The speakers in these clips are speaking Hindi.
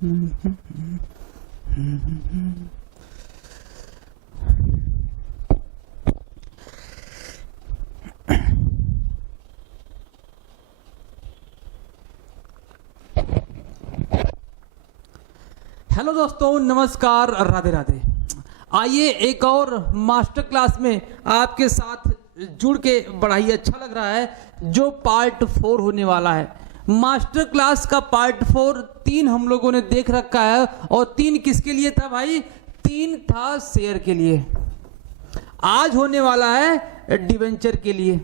हेलो दोस्तों, नमस्कार, राधे राधे। आइए एक और मास्टर क्लास में आपके साथ जुड़ के बड़ा ही अच्छा लग रहा है, जो पार्ट 4 होने वाला है। मास्टर क्लास का पार्ट 4 3 हम लोगों ने देख रखा है, और 3 किसके लिए था भाई? 3 था शेयर के लिए। आज होने वाला है डिवेंचर के लिए।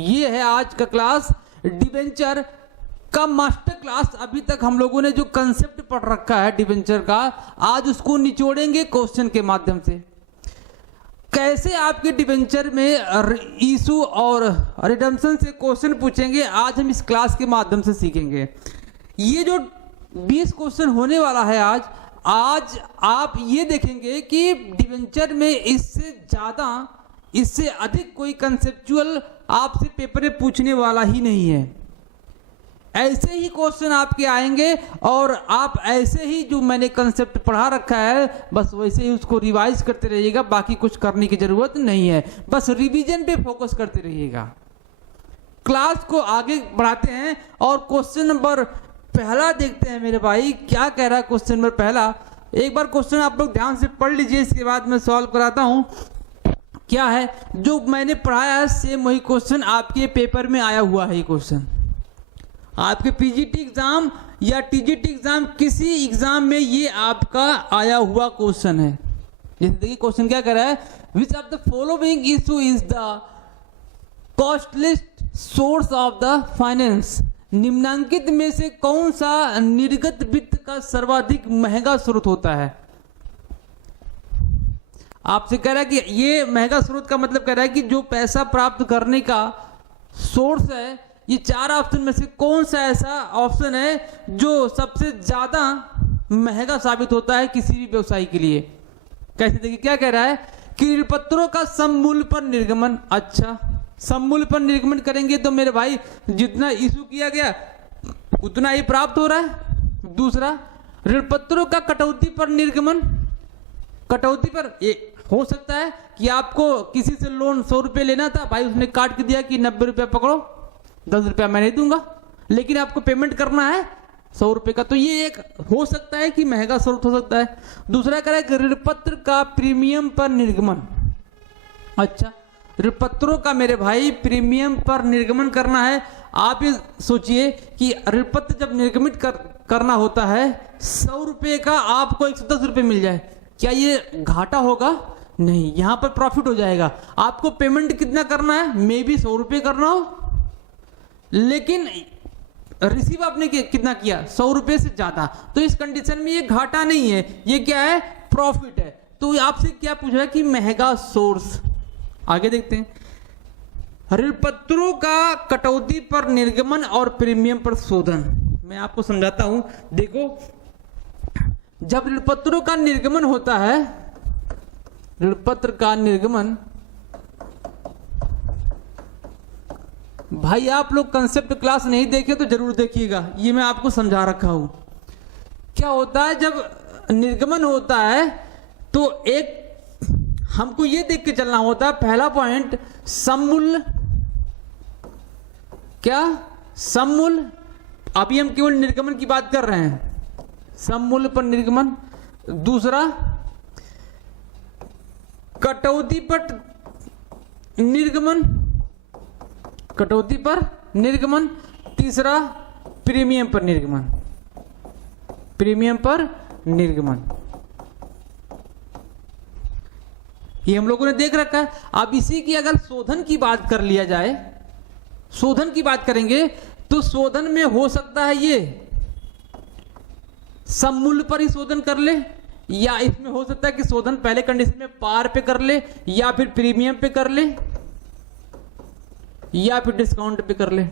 ये है आज का क्लास, डिवेंचर का मास्टर क्लास। अभी तक हम लोगों ने जो कंसेप्ट पढ़ रखा है डिवेंचर का, आज उसको निचोड़ेंगे क्वेश्चन के माध्यम से। कैसे आपके डिवेंचर में इशू और रिडम्पशन से क्वेश्चन पूछेंगे, आज हम इस क्लास के माध्यम से सीखेंगे। ये जो 20 क्वेश्चन होने वाला है आज आप ये देखेंगे कि डिवेंचर में इससे ज्यादा, इससे अधिक कोई कंसेप्चुअल आपसे पेपर में पूछने वाला ही नहीं है। ऐसे ही क्वेश्चन आपके आएंगे और आप ऐसे ही जो मैंने कंसेप्ट पढ़ा रखा है बस वैसे ही उसको रिवाइज करते रहिएगा। बाकी कुछ करने की जरूरत नहीं है, बस रिवीजन पे फोकस करते रहिएगा। क्लास को आगे बढ़ाते हैं और क्वेश्चन नंबर पहला देखते हैं मेरे भाई, क्या कह रहा है क्वेश्चन नंबर पहला। एक बार क्वेश्चन आप लोग ध्यान से पढ़ लीजिए, इसके बाद मैं सॉल्व कराता हूं। क्या है जो मैंने पढ़ाया है सेम वही क्वेश्चन आपके पेपर में आया हुआ है। ये क्वेश्चन आपके पीजीटी एग्जाम या टीजीटी एग्जाम, किसी एग्जाम में ये आपका आया हुआ क्वेश्चन है। जैसे देखिए क्वेश्चन क्या कर रहा है, which of the following issue is the costliest source of the finance. निम्नांकित में से कौन सा निर्गत वित्त का सर्वाधिक महंगा स्रोत होता है? आपसे कह रहा है कि ये महंगा स्रोत का मतलब कह रहा है कि जो पैसा प्राप्त करने का सोर्स है, ये 4 ऑप्शन में से कौन सा ऐसा ऑप्शन है जो सबसे ज्यादा महंगा साबित होता है किसी भी व्यवसाय के लिए। कैसे देखिए क्या कह रहा है कि ऋण पत्रों का सममूल्य पर निर्गमन। अच्छा, सममूल्य पर निर्गमन करेंगे तो मेरे भाई जितना इशू किया गया उतना ही प्राप्त हो रहा है। दूसरा, ऋण पत्रों का कटौती पर निर्गमन। कटौती पर ये हो सकता है कि आपको किसी से लोन 100 रुपये लेना था, भाई उसने काट के दिया कि 90 रुपया पकड़ो, 10 रुपया मैं नहीं दूंगा, लेकिन आपको पेमेंट करना है 100 रुपये का। तो ये एक हो सकता है कि महंगा स्रोत हो सकता है। दूसरा कह रहा है कि ऋण पत्र का प्रीमियम पर निर्गमन। अच्छा, ऋण पत्रों का मेरे भाई प्रीमियम पर निर्गमन करना है। आप ये सोचिए कि ऋण पत्र जब निर्गमित करना होता है 100 रुपये का, आपको 110 रुपये मिल जाए, क्या ये घाटा होगा? नहीं, यहां पर प्रॉफिट हो जाएगा। आपको पेमेंट कितना करना है? मे बी 100 रुपये करना हो, लेकिन रिसीव आपने कितना किया? 100 रुपये से ज्यादा। तो इस कंडीशन में ये घाटा नहीं है, ये क्या है? प्रॉफिट है। तो आपसे क्या पूछ रहा है कि महंगा सोर्स। आगे देखते हैं, ऋण पत्रों का कटौती पर निर्गमन और प्रीमियम पर शोधन। मैं आपको समझाता हूं। देखो, जब ऋण पत्रों का निर्गमन होता है, ऋण पत्र का निर्गमन, भाई आप लोग कंसेप्ट क्लास नहीं देखे तो जरूर देखिएगा, ये मैं आपको समझा रखा हूं। क्या होता है जब निर्गमन होता है तो एक हमको ये देख के चलना होता है, पहला पॉइंट सममूल्य। क्या? सममूल्य। अभी हम केवल निर्गमन की बात कर रहे हैं, सममूल्य पर निर्गमन। दूसरा, कटौती पर निर्गमन, कटौती पर निर्गमन। तीसरा, प्रीमियम पर निर्गमन, प्रीमियम पर निर्गमन। ये हम लोगों ने देख रखा है। अब इसी की अगर शोधन की बात कर लिया जाए, शोधन की बात करेंगे तो शोधन में हो सकता है ये सममूल्य पर ही शोधन कर ले, या इसमें हो सकता है कि शोधन पहले कंडीशन में पार पे कर ले, या फिर प्रीमियम पे कर ले, या फिर डिस्काउंट पे कर ले।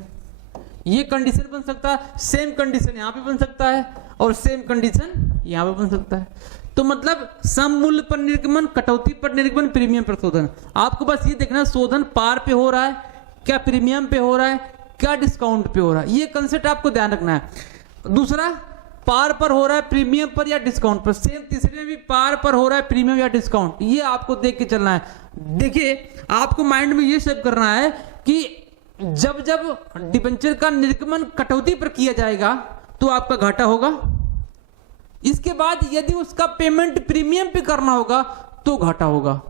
ये कंडीशन बन सकता है। सेम कंडीशन यहां पे बन सकता है और सेम कंडीशन यहां पे बन सकता है। तो मतलब सममूल्य पर निर्गमन, कटौती पर निर्गमन, प्रीमियम पर शोधन। आपको बस ये देखना है शोधन पार पे हो रहा है, क्या प्रीमियम पे हो रहा है, क्या डिस्काउंट पे हो रहा है। ये कंसेप्ट आपको ध्यान रखना है। दूसरा पार पर हो रहा है प्रीमियम पर या डिस्काउंट पर, सेम तीसरे में भी पार पर हो रहा है प्रीमियम या डिस्काउंट, ये आपको देख के चलना है। देखिए आपको माइंड में ये सेव करना है कि जब जब डिबेंचर का निर्गमन कटौती पर किया जाएगा तो आपका घाटा होगा, इसके बाद यदि उसका पेमेंट प्रीमियम पे करना होगा तो घाटा होगा।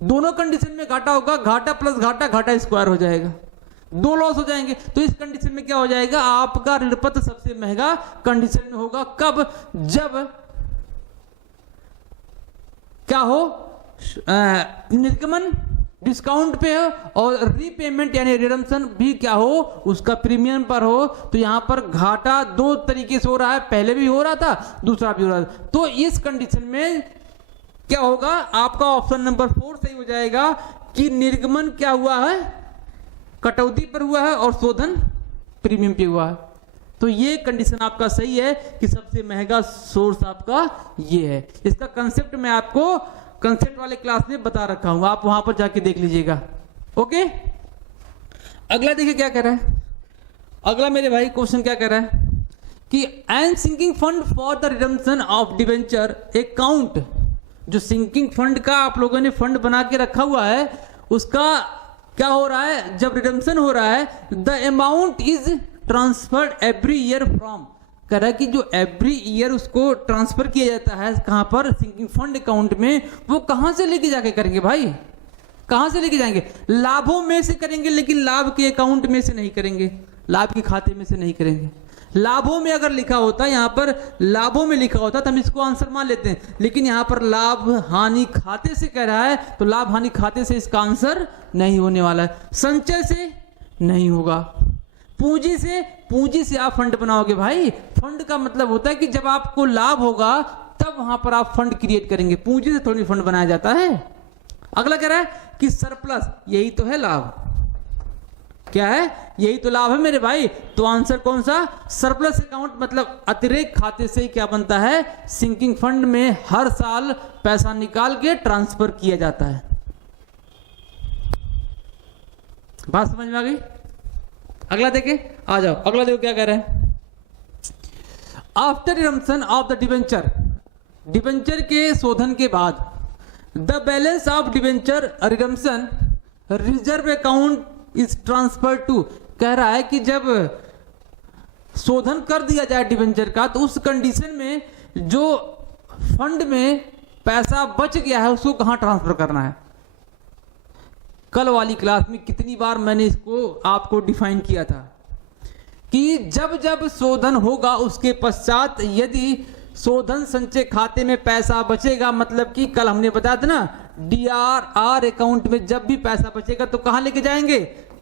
दोनों कंडीशन में घाटा होगा, घाटा प्लस घाटा, घाटा स्क्वायर हो जाएगा, दो लॉस हो जाएंगे। तो इस कंडीशन में क्या हो जाएगा, आपका ऋण पत्र सबसे महंगा कंडीशन में होगा। कब, जब क्या हो, निर्गमन डिस्काउंट पे हो और रीपेमेंट यानी रिडम्पशन भी क्या हो, उसका प्रीमियम पर हो। तो यहां पर घाटा दो तरीके से हो रहा है, पहले भी हो रहा था, दूसरा भी हो रहा था। तो इस कंडीशन में क्या होगा, आपका ऑप्शन नंबर 4 सही हो जाएगा कि निर्गमन क्या हुआ है, कटौती पर हुआ है और शोधन प्रीमियम पे हुआ है। तो ये कंडीशन आपका सही है कि सबसे महंगा सोर्स आपका ये है। इसका कंसेप्ट मैं आपको कंसेप्ट वाले क्लास में बता रखा हूं, आप वहां पर जाके देख लीजिएगा। ओके, अगला देखिए क्या कह रहा है। अगला मेरे भाई क्वेश्चन क्या कह रहा है कि an sinking fund for the redemption of debenture account, जो सिंकिंग फंड का आप लोगों ने फंड बना के रखा हुआ है, उसका क्या हो रहा है, जब रिडम्पशन हो रहा है, the amount is transferred every year from, कह रहा है कि जो एवरी ईयर उसको ट्रांसफर किया जाता है कहां पर, सिंकिंग फंड अकाउंट में, वो कहां से लेके जाके करेंगे भाई, कहां से लेके जाएंगे, लाभों में से करेंगे, लेकिन लाभ के अकाउंट में से नहीं करेंगे, लाभ के खाते में से नहीं करेंगे। लाभों में अगर लिखा होता, यहां पर लाभों में लिखा होता तो हम इसको आंसर मान लेते हैं, लेकिन यहां पर लाभ हानि खाते से कह रहा है, तो लाभ हानि खाते से इसका आंसर नहीं होने वाला है। संचय से नहीं होगा, पूंजी से आप फंड बनाओगे भाई। फंड का मतलब होता है कि जब आपको लाभ होगा तब वहां पर आप फंड क्रिएट करेंगे, पूंजी से थोड़ी फंड बनाया जाता है। अगला कह रहा है कि सरप्लस, यही तो है लाभ, क्या है, यही तो लाभ है मेरे भाई। तो आंसर कौन सा, सरप्लस अकाउंट, मतलब अतिरिक्त खाते से क्या बनता है, सिंकिंग फंड में हर साल पैसा निकाल के ट्रांसफर किया जाता है। बात समझ में आ गई। अगला देखे, आ जाओ अगला देखो क्या कह रहे हैं। After redemption of the debenture, debenture के शोधन के बाद, the balance of debenture redemption reserve account is transfer to, कह रहा है कि जब शोधन कर दिया जाए डिबेंचर का, तो उस कंडीशन में जो फंड में पैसा बच गया है उसको कहां ट्रांसफर करना है। कल वाली क्लास में कितनी बार मैंने इसको आपको डिफाइन किया था कि जब जब शोधन होगा उसके पश्चात यदि शोधन संचय खाते में पैसा बचेगा, मतलब कि कल हमने बताया था ना, DRR अकाउंट में जब भी पैसा बचेगा तो कहां लेके जाएंगे,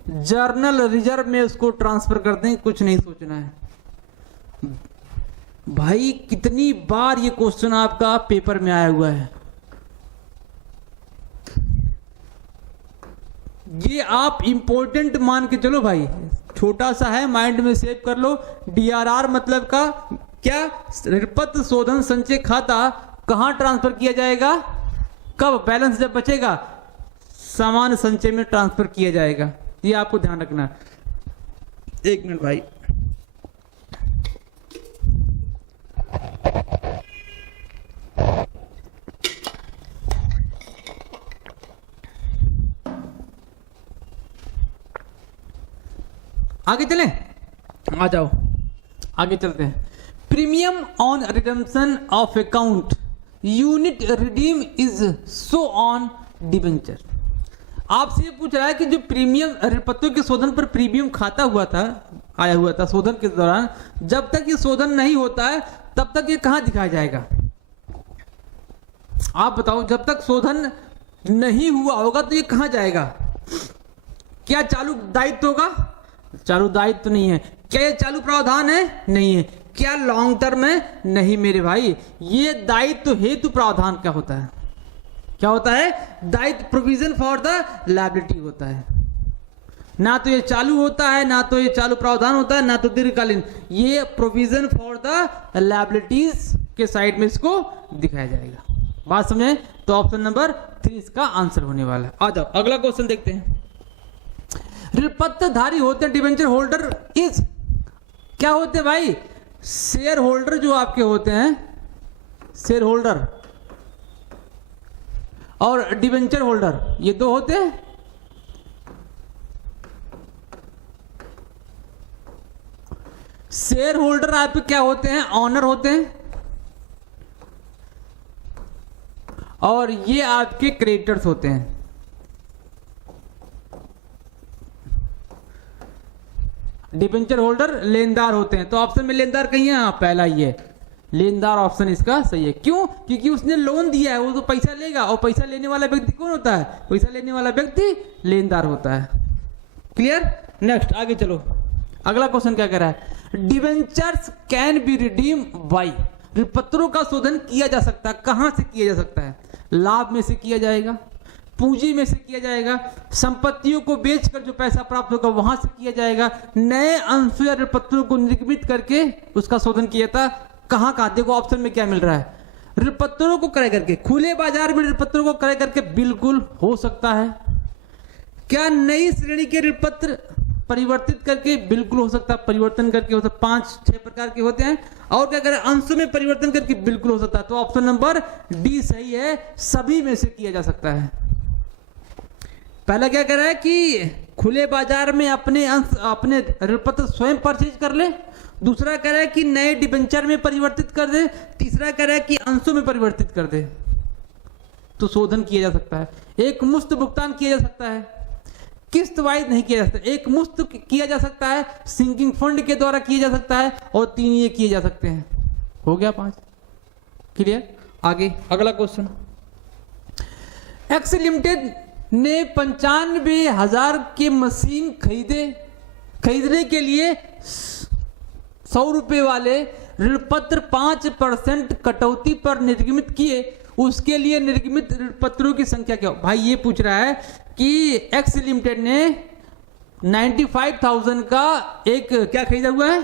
जर्नल रिजर्व में उसको ट्रांसफर कर देंगे, कुछ नहीं सोचना है भाई। कितनी बार ये क्वेश्चन आपका पेपर में आया हुआ है, ये आप इंपॉर्टेंट मान के चलो भाई, छोटा सा है, माइंड में सेव कर लो। DRR मतलब का क्या, ऋणपत्र शोधन संचय खाता कहां ट्रांसफर किया जाएगा, कब, बैलेंस जब बचेगा सामान्य संचय में ट्रांसफर किया जाएगा, ये आपको ध्यान रखना। एक मिनट भाई, आगे चलें, आ जाओ आगे चलते हैं। Premium on redemption of account unit redeem is so on debenture, आपसे पूछ रहा है कि जो प्रीमियम ऋणपत्रों के शोधन पर प्रीमियम खाता हुआ था, आया हुआ था शोधन के दौरान, जब तक ये शोधन नहीं होता है तब तक ये कहां दिखाया जाएगा, आप बताओ। जब तक शोधन नहीं हुआ होगा तो ये कहां जाएगा, क्या चालू दायित्व होगा, चालू दायित्व तो नहीं है। क्या ये चालू प्रावधान है, नहीं है। क्या लॉन्ग टर्म है, नहीं मेरे भाई। ये दायित्व हेतु प्रावधान क्या होता है, क्या होता है, दायित्व प्रोविजन फॉर द लायबिलिटी होता है। ना तो ये चालू होता है, ना तो ये चालू प्रावधान होता है, ना तो दीर्घकालीन, ये प्रोविजन फॉर द लायबिलिटीज के साइड में इसको दिखाया जाएगा। बात समझे, तो ऑप्शन नंबर 3 इसका आंसर होने वाला है। आ जाओ अगला क्वेश्चन देखते हैं। ऋणपत्रधारी होते हैं डिबेंचर होल्डर इज, क्या होते हैं भाई, शेयर होल्डर जो आपके होते हैं, शेयर होल्डर और डिबेंचर होल्डर, ये दो होते हैं। शेयर होल्डर आपके क्या होते हैं, ऑनर होते हैं, और ये आपके क्रेडिटर्स होते हैं। डिबेंचर होल्डर लेनदार होते हैं। तो ऑप्शन में लेनदार कहीं है, हाँ पहला ही है, लेनदार ऑप्शन इसका सही है। क्यों? क्योंकि उसने लोन दिया है, वो तो पैसा लेगा, और पैसा लेने वाला व्यक्ति कौन होता है, पैसा लेने वाला व्यक्ति लेनदार होता है। क्लियर? नेक्स्ट आगे चलो, अगला क्वेश्चन क्या कह रहा है, debentures can be redeem by, ऋणपत्रों का शोधन किया जा सकता है, कहां से किया जा सकता है, लाभ में से किया जाएगा, पूंजी में से किया जाएगा, संपत्तियों को बेचकर जो पैसा प्राप्त होगा वहां से किया जाएगा, नए अंशों या ऋणपत्रों को निर्गमित करके उसका शोधन किया था, कहां कहां? देखो ऑप्शन में क्या मिल रहा है, ऋणपत्रों को क्रय करके, खुले बाजार में ऋणपत्रों को क्रय करके बिल्कुल हो सकता है। क्या नई श्रेणी के ऋणपत्र परिवर्तित करके? बिल्कुल हो सकता है, परिवर्तन करके हो सकता, 5-6 प्रकार के होते हैं। और क्या करें, अंशों में परिवर्तन करके बिल्कुल हो सकता है। तो ऑप्शन नंबर डी सही है, सभी में से किया जा सकता है। पहला क्या कह रहा है कि खुले बाजार में अपने अंश, अपने ऋणपत्र स्वयं परचेज कर ले, दूसरा कह रहा है कि नए डिबेंचर में परिवर्तित कर दे, तीसरा कह रहा है कि अंशों में परिवर्तित कर दे। तो शोधन किया जा सकता है, एक मुफ्त भुगतान किया जा सकता है, किस्त वाइज नहीं किया जा सकता, एक मुफ्त किया जा सकता है, सिंकिंग फंड के द्वारा किया जा सकता है, और 3 ये किए जा सकते हैं। हो गया 5। क्लियर? आगे अगला क्वेश्चन, एक्स लिमिटेड ने 95,000 के मशीन खरीदने के लिए 100 रुपए वाले ऋणपत्र 5% कटौती पर निर्गमित किए, उसके लिए निर्गमित ऋणपत्रों की संख्या क्या? भाई ये पूछ रहा है कि एक्स लिमिटेड ने 95,000 का एक क्या खरीदा हुआ है,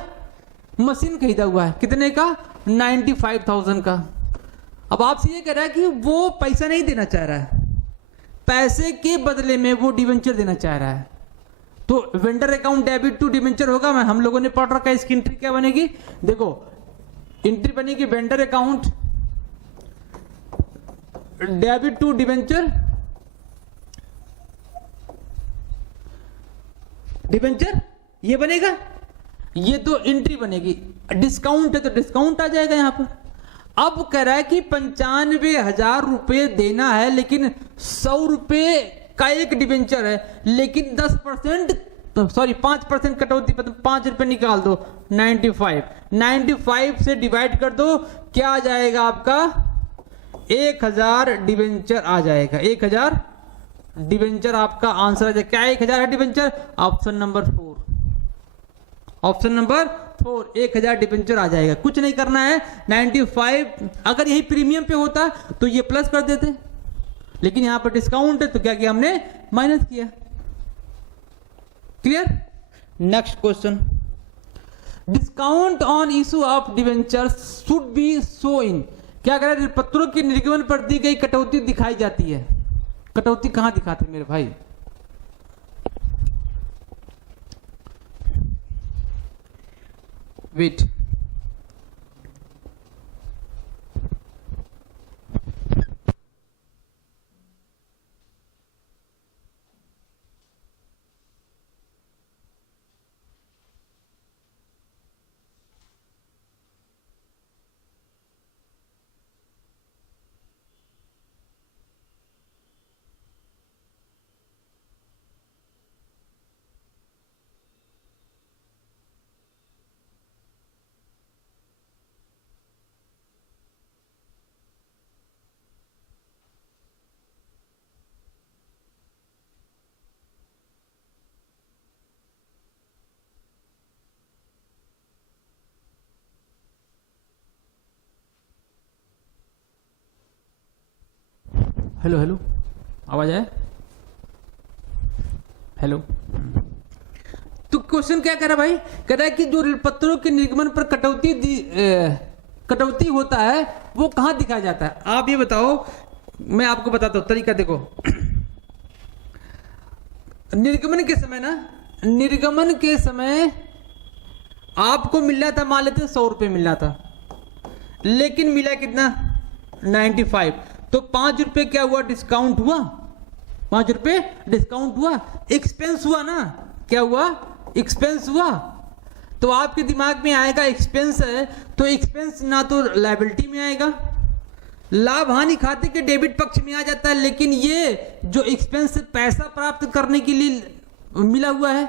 मशीन खरीदा हुआ है, कितने का? 95,000 का। अब आपसे ये कह रहा है कि वो पैसा नहीं देना चाह रहा है, पैसे के बदले में वो डिबेंचर देना चाह रहा है। तो vendor account debit to debenture होगा, मैं हम लोगों ने पढ़ रखा है, इसकी एंट्री क्या बनेगी? देखो एंट्री बनेगी vendor account debit to debenture, debenture ये बनेगा, ये तो एंट्री बनेगी। डिस्काउंट है तो डिस्काउंट आ जाएगा यहां पर। अब कह रहा है कि 95,000 रुपए देना है, लेकिन 100 रुपए का एक डिबेंचर है, लेकिन 10% सॉरी 5% कटौती, 5 रुपए निकाल दो, 95 से डिवाइड कर दो, क्या आ जाएगा आपका? 1,000 डिबेंचर आ जाएगा। 1,000 डिबेंचर आपका आंसर आ जाएगा। क्या 1,000 है debenture? Option number 4, option number 4, 1,000 debenture आ जाएगा। कुछ नहीं करना है, 95 अगर यही प्रीमियम पे होता तो ये प्लस कर देते, लेकिन यहां पर डिस्काउंट है तो क्या किया हमने? माइनस किया। Clear? Next question, discount on issue of debentures should be show in, क्या कह रहे हैं? पत्रों के निर्गमन पर दी गई कटौती दिखाई जाती है। कटौती कहां दिखाते मेरे भाई? वेट, हेलो हेलो, आवाज आए? हेलो। तो क्वेश्चन क्या कह रहा है भाई? कह रहा है कि जो ऋणपत्रों के निर्गमन पर कटौती होता है वो कहां दिखाया जाता है? आप ये बताओ, मैं आपको बताता हूं तरीका। देखो निर्गमन के समय ना, निर्गमन के समय आपको मिल रहा था, मान लेते 100 रुपये मिल रहा था, लेकिन मिला कितना 95, तो 5 रुपये क्या हुआ, डिस्काउंट हुआ, 5 रुपये डिस्काउंट हुआ, एक्सपेंस हुआ ना, क्या हुआ, एक्सपेंस हुआ। तो आपके दिमाग में आएगा एक्सपेंस है, तो एक्सपेंस ना तो लायबिलिटी में आएगा, लाभ हानि खाते के डेबिट पक्ष में आ जाता है, लेकिन ये जो एक्सपेंस पैसा प्राप्त करने के लिए मिला हुआ है,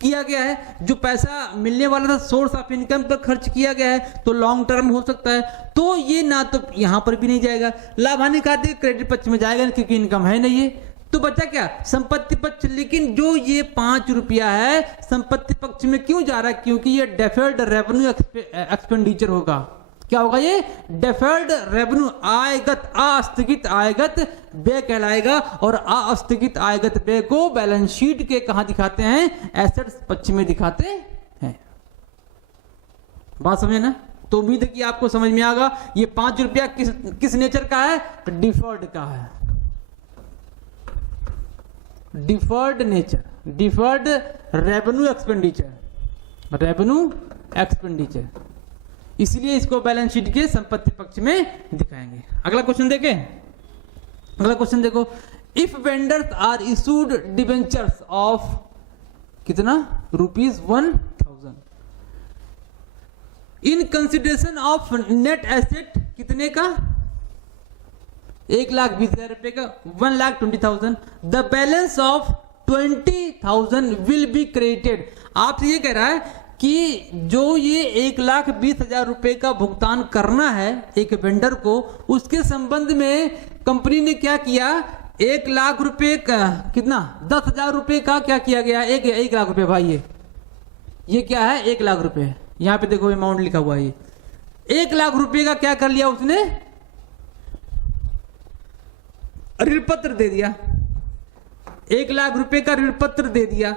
किया गया है, जो पैसा मिलने वाला था सोर्स ऑफ इनकम पर खर्च किया गया है, तो लॉन्ग टर्म हो सकता है, तो ये ना तो यहां पर भी नहीं जाएगा, लाभ हानि खाते क्रेडिट पक्ष में जाएगा क्योंकि इनकम है नहीं है, तो बचा क्या, संपत्ति पक्ष। लेकिन जो ये 5 रुपया है संपत्ति पक्ष में क्यों जा रहा है, क्योंकि ये डेफर्ड रेवेन्यू एक्सपेंडिचर होगा। क्या होगा, ये डेफर्ड रेवेन्यू, आयगत, अस्थगित आयगत व्यय कहलाएगा, और अस्थगित आयगत व्यय को बैलेंस शीट के कहां दिखाते हैं, एसेट्स पक्ष में दिखाते हैं। बात समझे ना। तो उम्मीद है कि आपको समझ में आएगा ये 5 रुपया किस नेचर का है, डिफर्ड का है, deferred nature, deferred revenue expenditure, revenue expenditure, इसलिए इसको बैलेंस शीट के संपत्ति पक्ष में दिखाएंगे। अगला क्वेश्चन देखें, अगला क्वेश्चन देखो, if vendors are issued debentures of कितना, ₹1000 in consideration of net asset कितने का, 1,20,000 रुपए का, 1,20,000, the balance of 20,000 will be credited. आपसे ये कह रहा है कि जो ये 1,20,000 रुपए का भुगतान करना है एक वेंडर को, उसके संबंध में कंपनी ने क्या किया, 1,00,000 रुपए का कितना, 10,000 रुपए का क्या किया गया, 1,00,000 रुपए भाई, ये क्या है, 1,00,000 रुपए, यहां पे देखो अमाउंट लिखा हुआ है, 1,00,000 रुपए का क्या कर लिया उसने, ऋण पत्र दे दिया, 1,00,000 रुपए का ऋण पत्र दे दिया,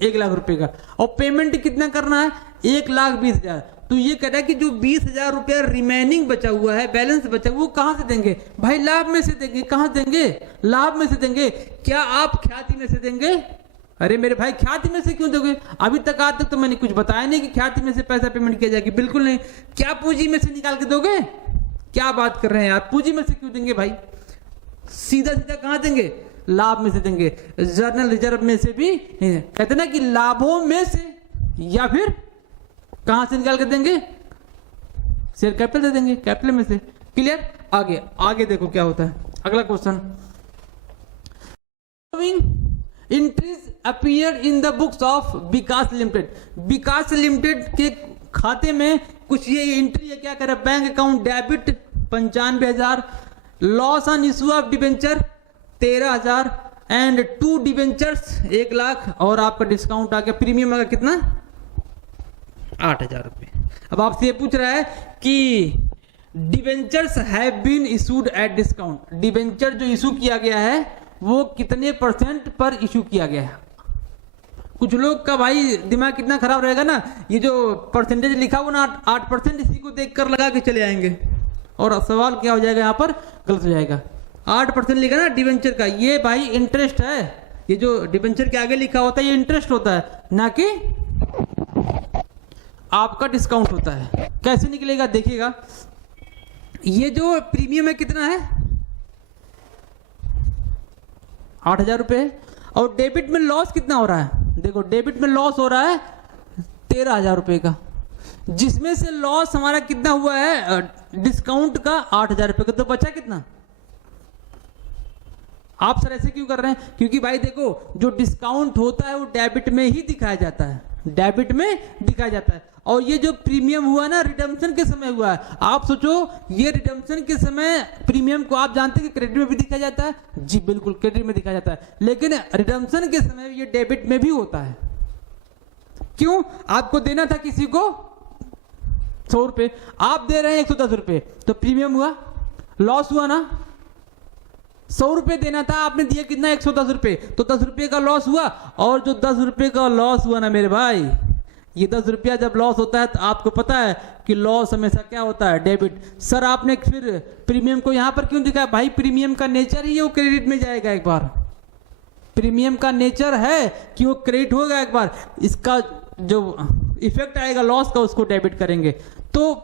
1,00,000 रुपए का, और पेमेंट कितना करना है, 1,20,000। तो ये कह रहा है कि जो 20,000 रुपया रिमेनिंग बचा हुआ है, बैलेंस बचा, वो कहां से देंगे भाई, लाभ में से देंगे। कहां से देंगे, लाभ में से देंगे। क्या आप ख्याति में से देंगे, अरे मेरे भाई ख्याति में से क्यों दोगे, अभी तक आज तक तो मैंने कुछ बताया नहीं कि ख्याति में से पैसा पेमेंट किया जाएगी, बिल्कुल नहीं। क्या पूंजी में से निकाल के दोगे, क्या बात कर रहे हैं आप, पूंजी में से क्यों देंगे भाई, सीधा सीधा कहां देंगे, लाभ में से देंगे, जर्नल रिजर्व में से भी, कहते ना कि लाभों में से, या फिर कहां से निकाल कर देंगे, शेयर कैपिटल दे देंगे, कैपिटल में से। क्लियर। आगे आगे देखो क्या होता है, अगला question, entries appear in the books of Vikas limited. Vikas limited के खाते में कुछ ये एंट्री है, क्या करे, bank account debit 95,000, loss on issue of debenture 13,000 and 2 debentures 1,00,000, और आपका डिस्काउंट आ गया, प्रीमियम आ गया कितना, 8,000 रुपए। अब आपसे ये पूछ रहा है कि debentures have been issued at discount, debenture जो इशू किया गया है वो कितने % पर इशू किया गया है। कुछ लोग का भाई दिमाग कितना खराब रहेगा ना, ये जो परसेंटेज लिखा हुआ ना 8%, इसी को देखकर लगा के चले आएंगे, और सवाल क्या हो जाएगा यहाँ पर, गलत हो जाएगा। 8% लिखा ना डिबेंचर का, ये भाई इंटरेस्ट है, ये जो डिबेंचर के आगे लिखा होता है ये इंटरेस्ट होता है, ना कि आपका डिस्काउंट होता है। कैसे निकलेगा देखिएगा, ये जो प्रीमियम है कितना है, 8,000 रुपए, और डेबिट में लॉस कितना हो रहा है, देखो डेबिट में लॉस हो रहा है 13,000 रुपए का, जिसमें से लॉस हमारा कितना हुआ है डिस्काउंट का 8,000 रुपए का, तो बचा कितना। आप सर ऐसे क्यों कर रहे हैं, क्योंकि भाई देखो जो डिस्काउंट होता है वो डेबिट में ही दिखाया जाता है, डेबिट में दिखाया जाता है, और ये जो प्रीमियम हुआ ना रिडम्पशन के समय हुआ है। आप सोचो ये रिडम्पशन के समय प्रीमियम को आप जानते हैं कि क्रेडिट में भी दिखाया जाता है, जी बिल्कुल क्रेडिट में दिखाया जाता है, लेकिन रिडम्पशन के समय ये डेबिट में भी होता है। क्यों, आपको देना था किसी को 100 रुपए, आप दे रहे हैं 110 रुपए, तो प्रीमियम हुआ, लॉस हुआ ना। 100 रुपए देना था, आपने दिया कितना 110 रुपए, तो 10 रुपए का लॉस हुआ, और जो 10 रुपए का लॉस हुआ ना मेरे भाई, ये 10 रुपया जब लॉस होता है तो आपको पता है कि लॉस हमेशा क्या होता है, डेबिट। सर आपने फिर प्रीमियम को यहां पर क्यों दिखाया, भाई प्रीमियम का नेचर ही वो क्रेडिट में जाएगा एक बार, प्रीमियम का नेचर है कि वो क्रेडिट होगा एक बार। इसका जो इफेक्ट आएगा लॉस का उसको डेबिट करेंगे। तो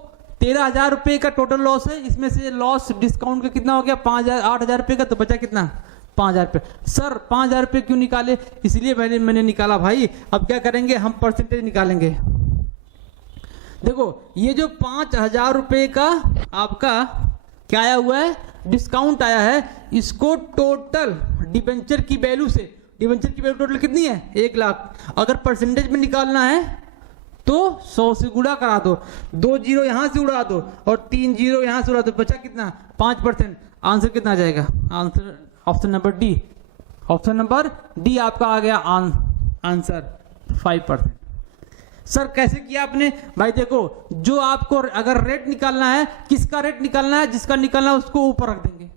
13,000 रुपये का टोटल लॉस है, इसमें से लॉस डिस्काउंट का कितना हो गया 5,000, 8,000 रुपये का, तो बचा कितना 5,000 रुपये। सर 5,000 रुपये क्यों निकाले? इसलिए मैंने निकाला भाई। अब क्या करेंगे हम, परसेंटेज निकालेंगे। देखो ये जो 5,000 रुपये का आपका क्या आया हुआ है, डिस्काउंट आया है, इसको टोटल डिबेंचर की वैल्यू से, डिबेंचर की वैल्यू टोटल कितनी है 1 लाख, अगर परसेंटेज में निकालना है तो 100 से गुणा करा दो, 2 जीरो यहां से उड़ा दो और 3 जीरो यहां से उड़ा दो, बचा कितना 5%। आंसर कितना आ जाएगा? Answer option number D, option number D आपका आ गया आंसर 5%। सर कैसे किया आपने? भाई देखो जो आपको अगर रेट निकालना है, किसका रेट निकालना है, जिसका निकालना है उसको ऊपर रख देंगे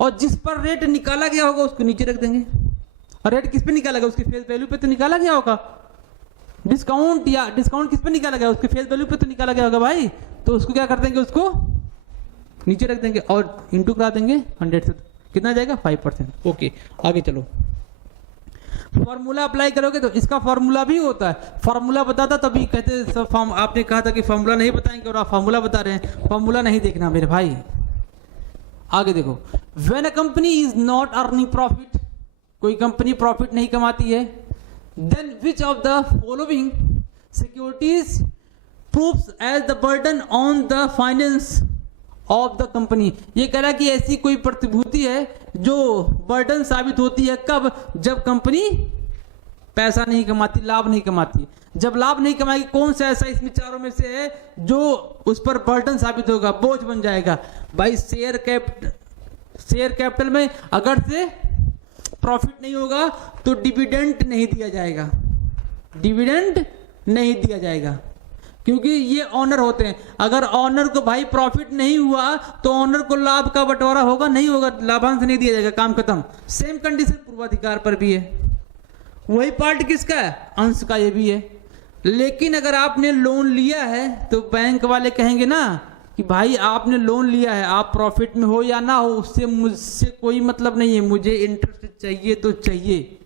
और जिस पर रेट निकाला गया होगा उसको नीचे रख देंगे। और रेट किस पे निकाला गया? उसके फेस वैल्यू पे तो निकाला गया होगा। डिस्काउंट या डिस्काउंट किस पे निकाला गया? उसके फेस वैल्यू पे तो निकाला गया होगा भाई। तो उसको क्या कर देंगे, उसको नीचे रख देंगे और इंटू करा देंगे 100 से, कितना जाएगा 5%। ओके आगे चलो, फॉर्मूला अप्लाई करोगे तो इसका फॉर्मूला भी होता है, फॉर्मूला बताता तभी कहते सब फॉर्म, आपने कहा था कि फॉर्मूला नहीं बताएंगे और आप फॉर्मूला बता रहे हैं, फॉर्मूला नहीं देखना मेरे भाई। आगे देखो, when a company is not earning profit, कोई कंपनी प्रॉफिट नहीं कमाती है, then which of the following securities proves as the burden on the finance of the company. ये कह रहा है कि ऐसी कोई प्रतिभूति है जो बर्डन साबित होती है, कब? जब कंपनी पैसा नहीं कमाती, लाभ नहीं कमाती। जब लाभ नहीं कमाएगी, कौन सा ऐसा इसमें चारों में से है जो उस पर बर्डन साबित होगा, बोझ बन जाएगा? भाई शेयर कैपिटल में अगर से प्रॉफिट नहीं होगा तो डिविडेंड नहीं दिया जाएगा, डिविडेंड नहीं दिया जाएगा, क्योंकि ये ऑनर होते हैं। अगर ऑनर को भाई प्रॉफिट नहीं हुआ तो ऑनर को लाभ का बंटवारा होगा, नहीं होगा, लाभांश नहीं दिया जाएगा, काम खत्म। सेम कंडीशन पूर्वाधिकार पर भी है, वही पार्ट किसका है, अंश का, ये भी है। लेकिन अगर आपने लोन लिया है तो बैंक वाले कहेंगे ना कि भाई आपने लोन लिया है, आप प्रॉफिट में हो या ना हो उससे मुझसे कोई मतलब नहीं है, मुझे इंटरेस्ट चाहिए तो चाहिए,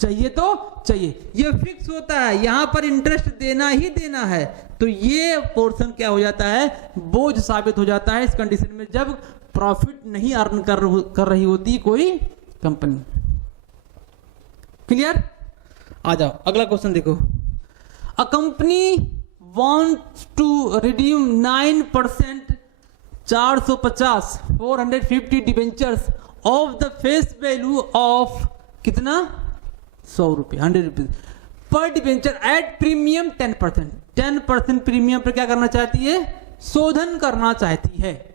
चाहिए तो चाहिए, ये फिक्स होता है, यहां पर इंटरेस्ट देना ही देना है। तो ये पोर्शन क्या हो जाता है, बोझ साबित हो जाता है इस कंडीशन में, जब प्रॉफिट नहीं अर्न कर रही होती कोई कंपनी। क्लियर? आ जाओ अगला क्वेश्चन देखो। A company wants to redeem 9% 450 debentures of the face value of कितना 100 रुपये, 100 rupees per debenture at premium 10% premium पर क्या करना चाहती है, शोधन करना चाहती है।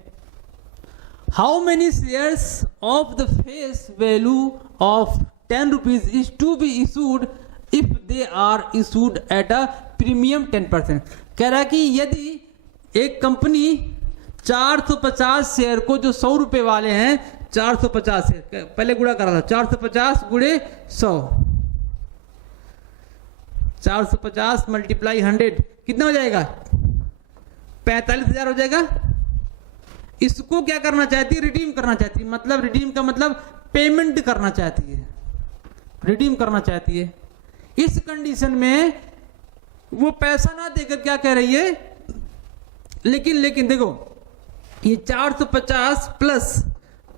How many shares of the face value of 10 rupees is to be issued if they are issued at a premium 10%। कह रहा है कि यदि एक कंपनी 450 शेयर को, जो 100 रुपए वाले हैं, 450 शेयर, पहले गुणा करा था, 450 गुणे 100, 450 मल्टीप्लाई 100 कितना हो जाएगा 45,000 हो जाएगा। इसको क्या करना चाहती है, रिडीम करना चाहती है, मतलब रिडीम का मतलब पेमेंट करना चाहती है, रिडीम करना चाहती है। इस कंडीशन में वो पैसा ना देकर क्या कह रही है, लेकिन देखो ये 450 प्लस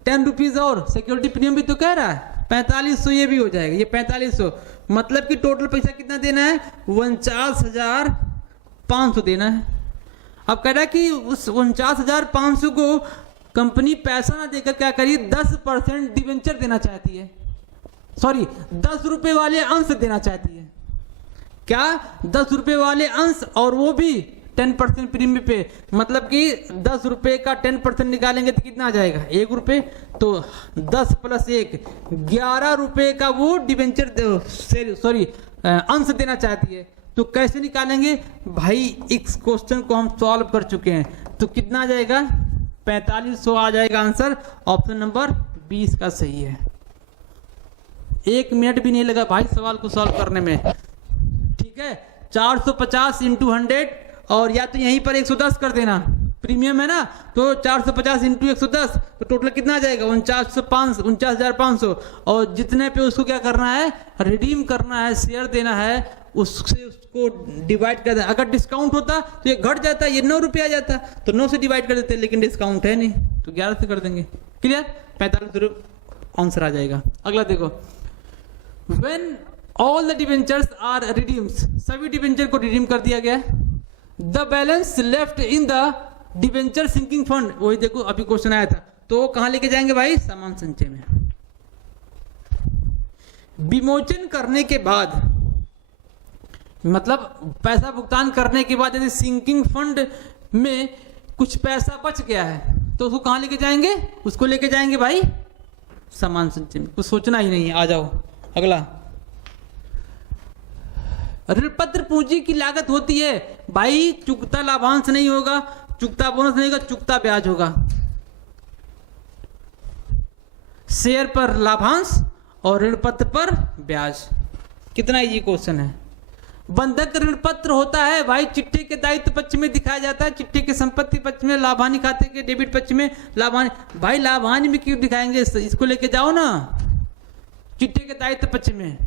10 रुपीज और सिक्योरिटी प्रीमियम भी तो कह रहा है 4500, ये भी हो जाएगा, ये 4500, मतलब कि टोटल पैसा कितना देना है 49,500 देना है। अब कह रहा है कि उस 49,500 को कंपनी पैसा ना देकर क्या करिए 10% डिवेंचर देना चाहती है, सॉरी 10 रुपए वाले अंश देना चाहती है। क्या 10 रुपए वाले अंश, और वो भी 10% प्रीमियम पे, मतलब कि 10 रुपए का 10% निकालेंगे तो कितना आ जाएगा 1 रुपए, तो 10 + 1 11 रुपए का वो डिवेंचर सॉरी अंश देना चाहती है। तो कैसे निकालेंगे भाई, इस क्वेश्चन को हम सॉल्व कर चुके हैं, तो कितना आ जाएगा 4500 आ जाएगा आंसर। ऑप्शन नंबर 20 का सही है। 1 मिनट भी नहीं लगा भाई सवाल को सॉल्व करने में, ठीक है। 450 × 100 और या तो यहीं पर 110 कर देना, प्रीमियम है ना, तो 450 इंटू 110 तो टोटल कितना आ जाएगा 49,500। और जितने पे उसको क्या करना है, रिडीम करना है, शेयर देना है, उससे उसको डिवाइड कर देना। अगर डिस्काउंट होता तो ये घट जाता, ये 9 रुपये आ जाता, तो 9 से डिवाइड कर देते, लेकिन डिस्काउंट है नहीं तो 11 से कर देंगे। क्लियर, 45 रुपये आंसर आ जाएगा। अगला देखो, when all the debentures are redeemed, सभी डिवेंचर को रिडीम कर दिया गया, the balance left in the debenture sinking fund, वही देखो अभी क्वेश्चन आया था, तो कहां लेके जाएंगे भाई, समान संचय में। विमोचन करने के बाद, मतलब पैसा भुगतान करने के बाद यदि सिंकिंग फंड में कुछ पैसा बच गया है तो उसको कहां लेके जाएंगे, उसको लेके जाएंगे भाई समान संचय में। कुछ सोचना ही नहीं है। आ जाओ अगला, ऋणपत्र पूंजी की लागत होती है भाई, चुकता लाभांश नहीं होगा, चुकता बोनस नहीं होगा, चुकता ब्याज होगा। शेयर पर लाभांश और ऋणपत्र पर ब्याज। कितना इजी क्वेश्चन है। बंधक ऋण पत्र होता है भाई, चिट्ठे के दायित्व पक्ष में दिखाया जाता है, चिट्ठे के संपत्ति पक्ष में, लाभानी खाते के डेबिट पक्ष में लाभानी। भाई लाभानी में क्यों दिखाएंगे, इसको लेके जाओ ना चिट्ठे के दायित्व पक्ष में।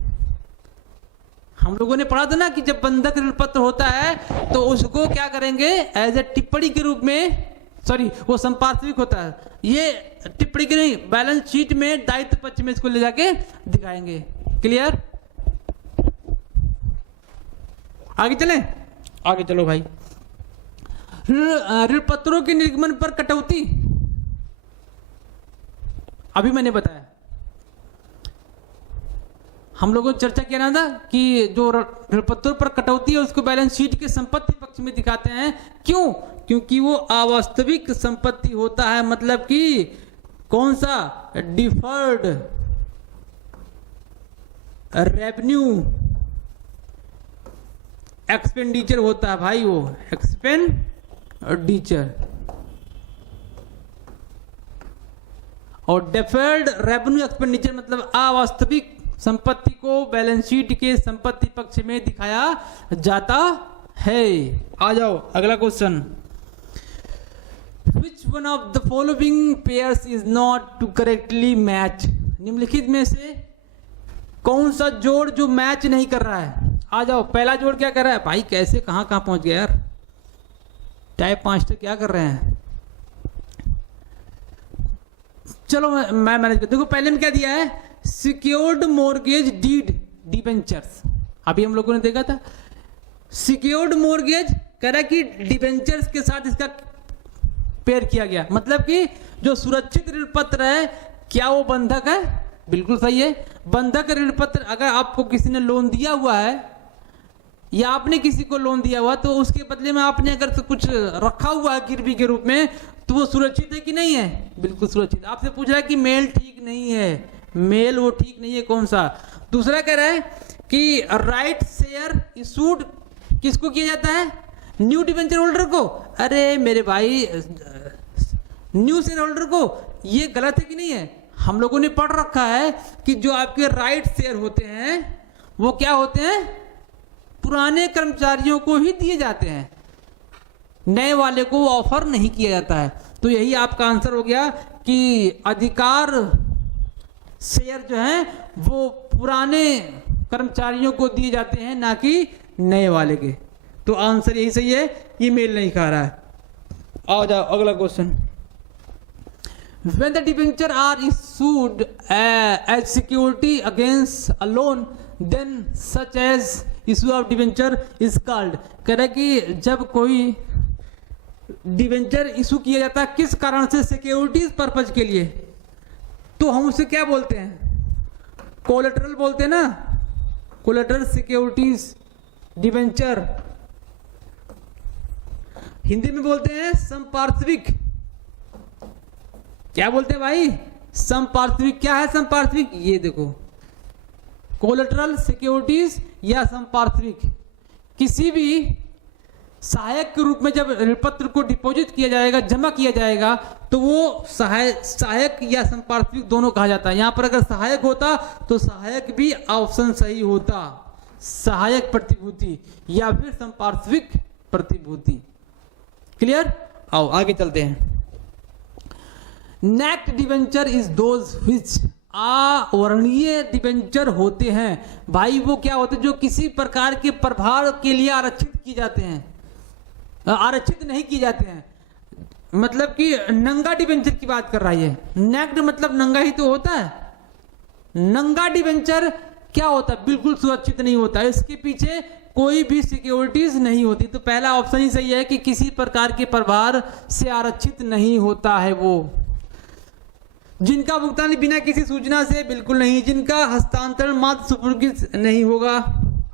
हम लोगों ने पढ़ा था ना कि जब बंधक ऋण पत्र होता है तो उसको क्या करेंगे, एज ए टिप्पणी के रूप में, सॉरी वो संपार्श्विक होता है, ये टिप्पणी के नहीं, बैलेंस शीट में दायित्व पक्ष में इसको ले जाके दिखाएंगे। क्लियर, आगे चले, आगे चलो भाई। ऋण पत्रों के निर्गमन पर कटौती, अभी मैंने बताया, हम लोगों ने चर्चा किया ना था कि जो ऋण पत्रों पर कटौती है उसको बैलेंस शीट के संपत्ति पक्ष में दिखाते हैं। क्यों, क्योंकि वो अवास्तविक संपत्ति होता है, मतलब कि कौन सा, डिफर्ड रेवेन्यू एक्सपेंडिचर होता है भाई, वो एक्सपेंडिचर। और डिफर्ड रेवेन्यू एक्सपेंडिचर मतलब अवास्तविक संपत्ति को बैलेंस शीट के संपत्ति पक्ष में दिखाया जाता है। आ जाओ अगला question, Which one of the following pairs is not to correctly match, निम्नलिखित में से कौन सा जोड़ जो मैच नहीं कर रहा है। आ जाओ, पहला जोड़ क्या कर रहा है भाई, कैसे कहां कहां पहुंच गया यार, टाइप 5 तो क्या कर रहे हैं। चलो मैं मैनेज कर, देखो पहले में क्या दिया है, सिक्योर्ड मोर्गेज डीड डिबेंचर्स, अभी हम लोगों ने देखा था। सिक्योर्ड मोर्गेज कह रहा है कि डिबेंचर्स के साथ इसका पेयर किया गया, मतलब कि जो सुरक्षित ऋण पत्र है क्या वो बंधक है, बिल्कुल सही है। बंधक ऋण पत्र, अगर आपको किसी ने लोन दिया हुआ है या आपने किसी को लोन दिया हुआ तो उसके बदले में आपने अगर तो कुछ रखा हुआ है गिरवी के रूप में तो वो सुरक्षित है कि नहीं है, बिल्कुल सुरक्षित। आपसे पूछ रहा है कि मेल ठीक नहीं है, मेल वो ठीक नहीं है, कौन सा। दूसरा कह रहा है कि राइट शेयर इशूड किसको किया जाता है, न्यू डिवेंचर होल्डर को। अरे मेरे भाई, न्यू शेयर होल्डर को, ये गलत है कि नहीं है। हम लोगों ने पढ़ रखा है कि जो आपके राइट शेयर होते हैं वो क्या होते हैं, पुराने कर्मचारियों को ही दिए जाते हैं, नए वाले को ऑफर नहीं किया जाता है। तो यही आपका आंसर हो गया कि अधिकार शेयर जो है वो पुराने कर्मचारियों को दिए जाते हैं, ना कि नए वाले के। तो आंसर यही सही है, ये मेल नहीं खा रहा है। आओ जाओ अगला question, when the debenture are issued as security against a loan then such as issue of debenture is called, कह रहा है कि जब कोई डिवेंचर इशू किया जाता है किस कारण से, सिक्योरिटीज पर्पज के लिए, तो हम उसे क्या बोलते हैं, कोलेटरल बोलते हैं ना, कोलेटरल सिक्योरिटीज डिवेंचर, हिंदी में बोलते हैं संपार्श्विक। क्या बोलते हैं भाई, संपार्श्विक। क्या है संपार्श्विक, ये देखो, कोलेटरल सिक्योरिटीज या संपार्श्विक। किसी भी सहायक के रूप में जब ऋण पत्र को डिपॉजिट किया जाएगा, जमा किया जाएगा, तो वो सहायक या संपार्श्विक दोनों कहा जाता है। यहां पर अगर सहायक होता तो सहायक भी ऑप्शन सही होता, सहायक प्रतिभूति या फिर संपार्श्विक प्रतिभूति। क्लियर। आओ आगे चलते हैं। Next debenture is those which अवर्णीय डिवेंचर होते हैं। भाई वो क्या होते हैं जो किसी प्रकार के प्रभाव के लिए आरक्षित किए जाते हैं, आरक्षित नहीं किए जाते हैं। मतलब कि नंगा डिवेंचर की बात कर रहा है ये। नेक्ड मतलब नंगा ही तो होता है। नंगा डिवेंचर क्या होता है, बिल्कुल सुरक्षित नहीं होता, इसके पीछे कोई भी सिक्योरिटीज नहीं होती। तो पहला ऑप्शन ही सही है कि किसी प्रकार के प्रभार से आरक्षित नहीं होता है वो। जिनका भुगतान बिना किसी सूचना से, बिल्कुल नहीं। जिनका हस्तांतरण मात्र सुपुर्द नहीं होगा,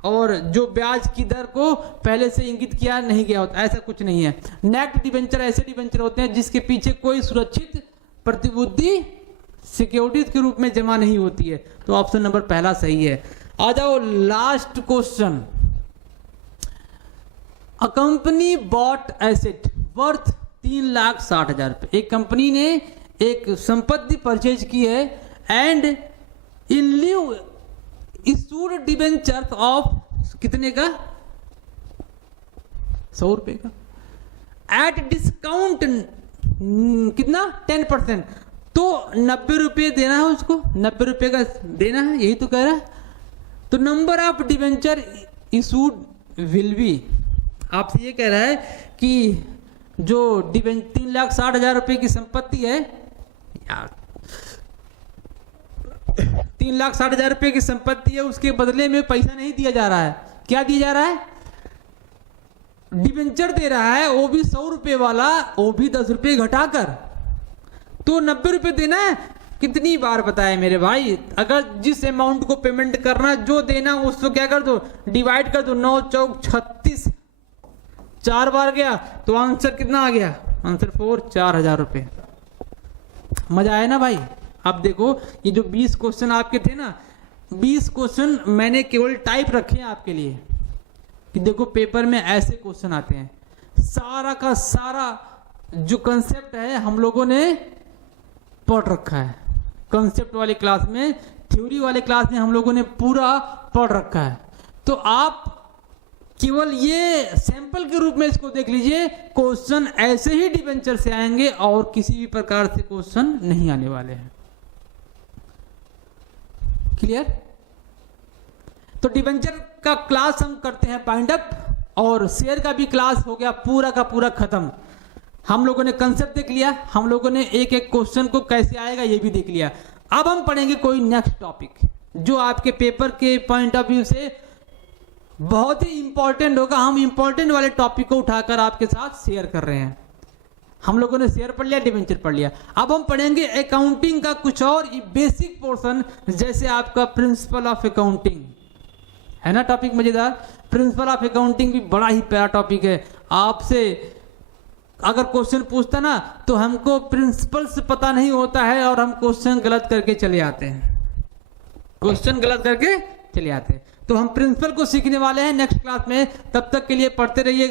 और जो ब्याज की दर को पहले से इंगित किया नहीं गया होता, ऐसा कुछ नहीं है। नेक्ट डिवेंचर ऐसे डिवेंचर होते हैं जिसके पीछे कोई सुरक्षित प्रतिभूति सिक्योरिटीज के रूप में जमा नहीं होती है। तो ऑप्शन नंबर पहला सही है। आ जाओ last question. A company bought asset worth 3,60,000 रुपए। एक कंपनी ने एक संपत्ति परचेज की है and in live issued debenture of कितने का, 100 रुपए का, एट डिस्काउंट कितना 10%। तो 90 रुपये देना है उसको, 90 रुपये का देना है, यही तो कह रहा है। तो number of debenture issued will be, आपसे ये कह रहा है कि जो 3,60,000 रुपए की संपत्ति है यार, 3,60,000 रुपए की संपत्ति है, उसके बदले में पैसा नहीं दिया जा रहा है। क्या दिया जा रहा है, डिबेंचर दे रहा है, वो भी 100 रुपए वाला, वो भी 10 रुपए घटाकर, तो 90 रुपए देना है। कितनी बार बताया मेरे भाई, अगर जिस अमाउंट को पेमेंट करना, जो देना उसको क्या कर दो, डिवाइड कर दो। 9 चौक 36, 4 बार गया तो आंसर कितना आ गया, आंसर 4, 4,000 रुपए। मजा आया ना भाई। अब देखो ये जो 20 क्वेश्चन आपके थे ना, 20 क्वेश्चन मैंने केवल टाइप रखे हैं आपके लिए कि देखो पेपर में ऐसे क्वेश्चन आते हैं। सारा का सारा जो कंसेप्ट है हम लोगों ने पढ़ रखा है, कंसेप्ट वाली क्लास में, थ्योरी वाले क्लास में हम लोगों ने पूरा पढ़ रखा है। तो आप केवल ये सैंपल के रूप में इसको देख लीजिए, क्वेश्चन ऐसे ही डिबेंचर से आएंगे और किसी भी प्रकार से क्वेश्चन नहीं आने वाले हैं। क्लियर? तो डिबेंचर का क्लास हम करते हैं बाइंड अप, और शेयर का भी क्लास हो गया पूरा का पूरा खत्म। हम लोगों ने कंसेप्ट देख लिया, हम लोगों ने एक एक क्वेश्चन को कैसे आएगा ये भी देख लिया। अब हम पढ़ेंगे कोई नेक्स्ट टॉपिक जो आपके पेपर के पॉइंट ऑफ व्यू से बहुत ही इंपॉर्टेंट होगा। हम इंपॉर्टेंट वाले टॉपिक को उठाकर आपके साथ शेयर कर रहे हैं। हम लोगों ने शेयर पढ़ लिया, डिबेंचर पढ़ लिया। अब हम पढ़ेंगे अकाउंटिंग का कुछ और बेसिक पोर्शन, जैसे आपका प्रिंसिपल ऑफ अकाउंटिंग है ना टॉपिक मजेदार। प्रिंसिपल ऑफ अकाउंटिंग भी बड़ा ही प्यारा टॉपिक है। आपसे अगर क्वेश्चन पूछता ना तो हमको प्रिंसिपल से पता नहीं होता है और हम क्वेश्चन गलत करके चले आते हैं, क्वेश्चन गलत करके चले आते हैं। तो हम प्रिंसिपल को सीखने वाले हैं नेक्स्ट क्लास में। तब तक के लिए पढ़ते रहिए।